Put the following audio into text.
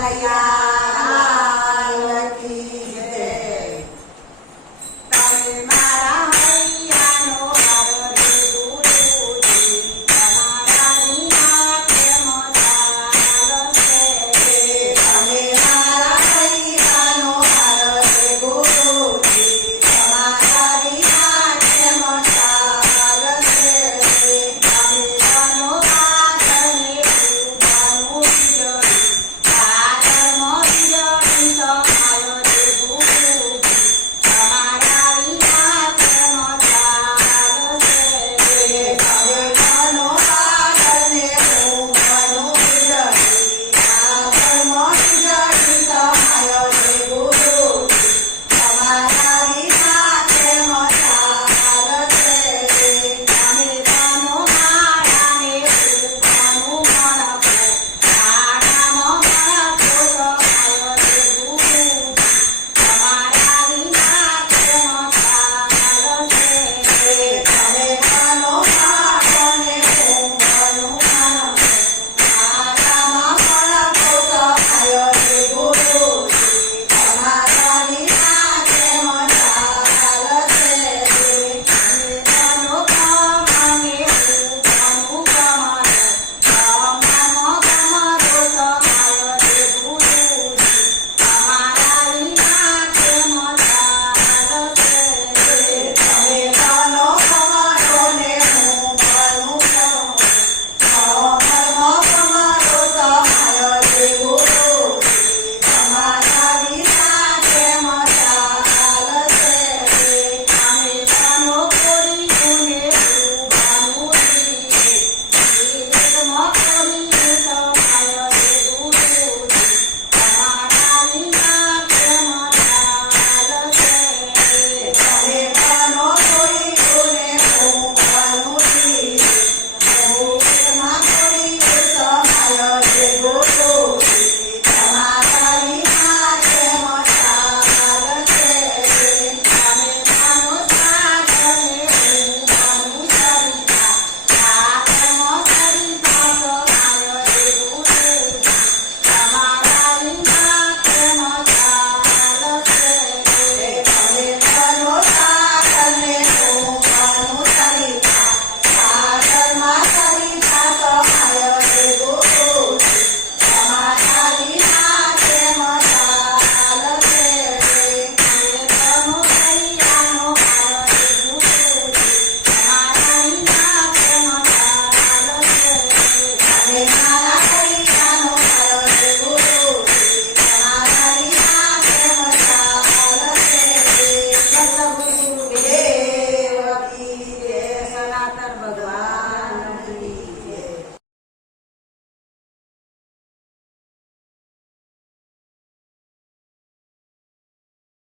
Yeah. Yeah.